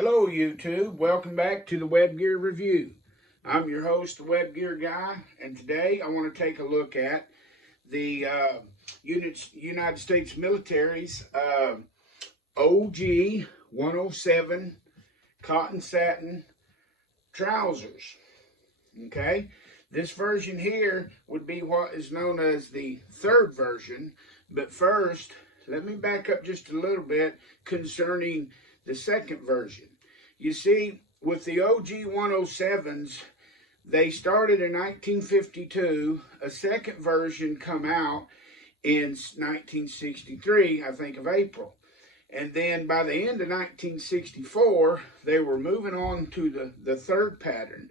Hello YouTube, welcome back to the Web Gear Review. I'm your host, the Web Gear Guy, and today I want to take a look at the United States military's OG-107 Cotten Sateen trousers. Okay, this version here would be what is known as the third version, but first let me back up just a little bit concerning the second version. You see, with the OG-107s, they started in 1952. A second version come out in 1963, I think of April. And then by the end of 1964, they were moving on to the third pattern.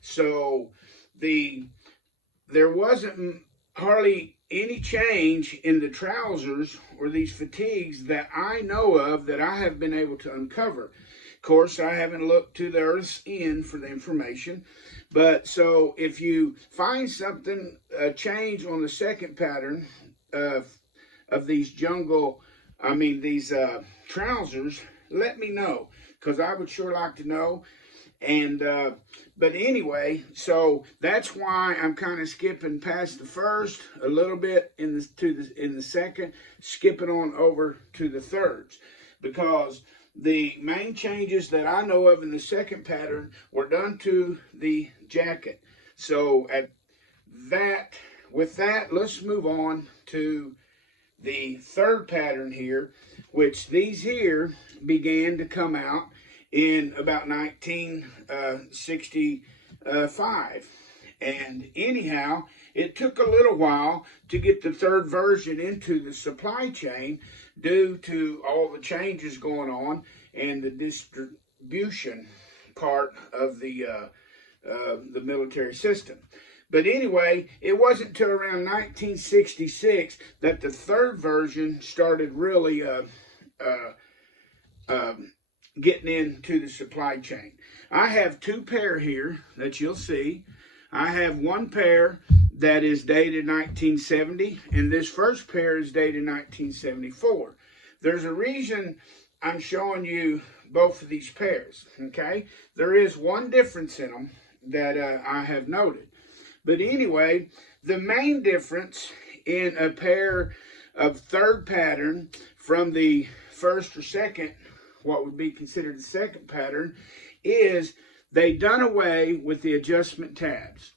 So there wasn't hardly any change in the trousers or these fatigues that I know of that I have been able to uncover. Of course, I haven't looked to the earth's end for the information, but so if you find something, a change on the second pattern of these these trousers, let me know, because I would sure like to know. And but anyway, so that's why I'm kind of skipping past the first a little bit in the second, skipping on over to the thirds, because the main changes that I know of in the second pattern were done to the jacket. So with that, let's move on to the third pattern here, which these here began to come out in about 1965. And anyhow, it took a little while to get the third version into the supply chain due to all the changes going on and the distribution part of the military system. But anyway, it wasn't until around 1966 that the third version started really getting into the supply chain. I have two pair here that you'll see. I have one pair that is dated 1970, and this first pair is dated 1974. There's a reason I'm showing you both of these pairs, okay? There is one difference in them that I have noted. But anyway, the main difference in a pair of third pattern from the first or second, what would be considered the second pattern, is they done away with the adjustment tabs.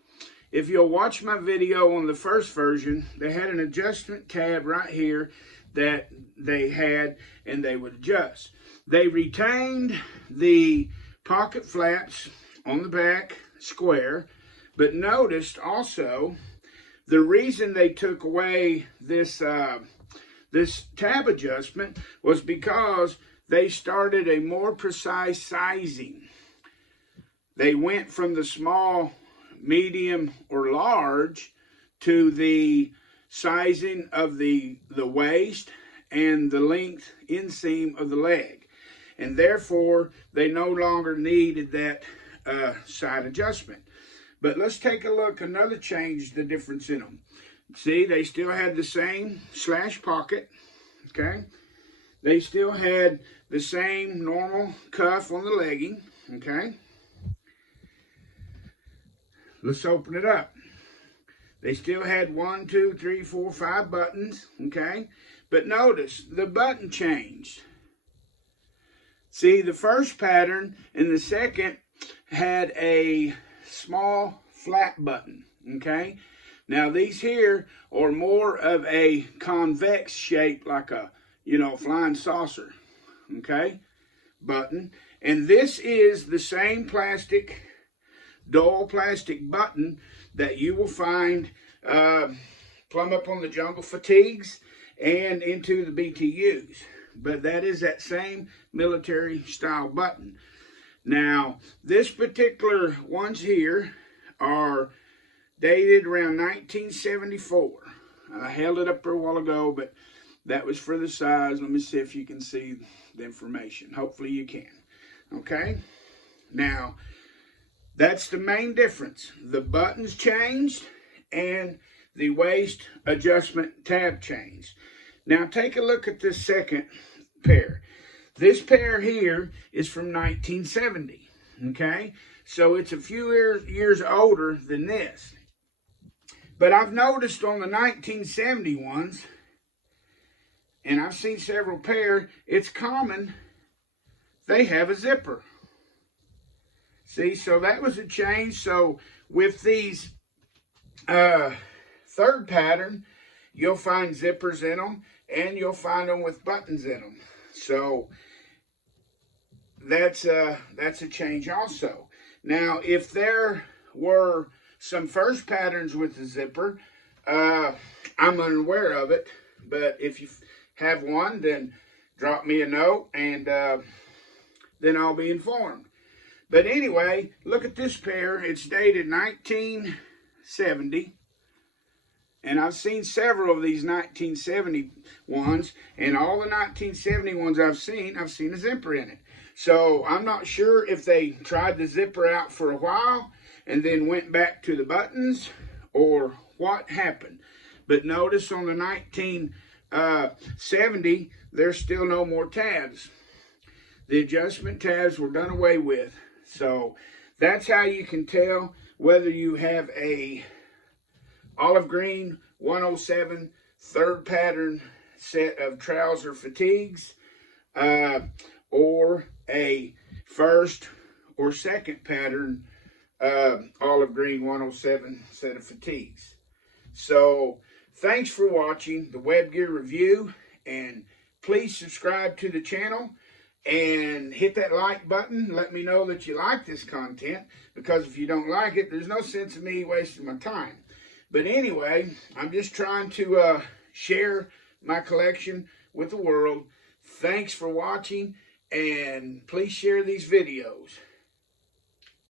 If you'll watch my video on the first version, they had an adjustment tab right here that they had and they would adjust. They retained the pocket flaps on the back square, but noticed also the reason they took away this this tab adjustment was because they started a more precise sizing. They went from the small, medium, or large to the sizing of the waist and the length inseam of the leg. And therefore, they no longer needed that side adjustment. But let's take a look, another change, the difference in them. See, they still had the same slash pocket, okay? They still had the same normal cuff on the legging, okay? Let's open it up. They still had 1, 2, 3, 4, 5 buttons, okay? But notice, the button changed. See, the first pattern and the second had a small flat button, okay? Now these here are more of a convex shape, like a, flying saucer, okay, button. And this is the same plastic, dull plastic button that you will find plumb up on the jungle fatigues and into the BTUs. But that is that same military style button. Now, this particular ones here are dated around 1974. I held it up there a while ago, but that was for the size. Let me see if you can see the information. Hopefully you can. Okay? Now, that's the main difference. The buttons changed and the waist adjustment tab changed. Now take a look at this second pair. This pair here is from 1970, okay? So it's a few years older than this. But I've noticed on the 1970 ones, and I've seen several pair, it's common, they have a zipper. See, so that was a change. So with these third pattern, you'll find zippers in them, and you'll find them with buttons in them. So that's a change also. Now, if there were some first patterns with the zipper, I'm unaware of it, but if you have one, then drop me a note, and then I'll be informed. But anyway, look at this pair. It's dated 1970. And I've seen several of these 1970 ones. And all the 1970 ones I've seen a zipper in it. So I'm not sure if they tried the zipper out for a while and then went back to the buttons, or what happened. But notice on the 1970, there's still no more tabs. The adjustment tabs were done away with. So that's how you can tell whether you have a olive green 107 third pattern set of trouser fatigues, or a first or second pattern olive green 107 set of fatigues. So thanks for watching the Web Gear review, and please subscribe to the channel and hit that like button. Let me know that you like this content, because if you don't like it, there's no sense of me wasting my time. But anyway, I'm just trying to share my collection with the world. Thanks for watching, and please share these videos.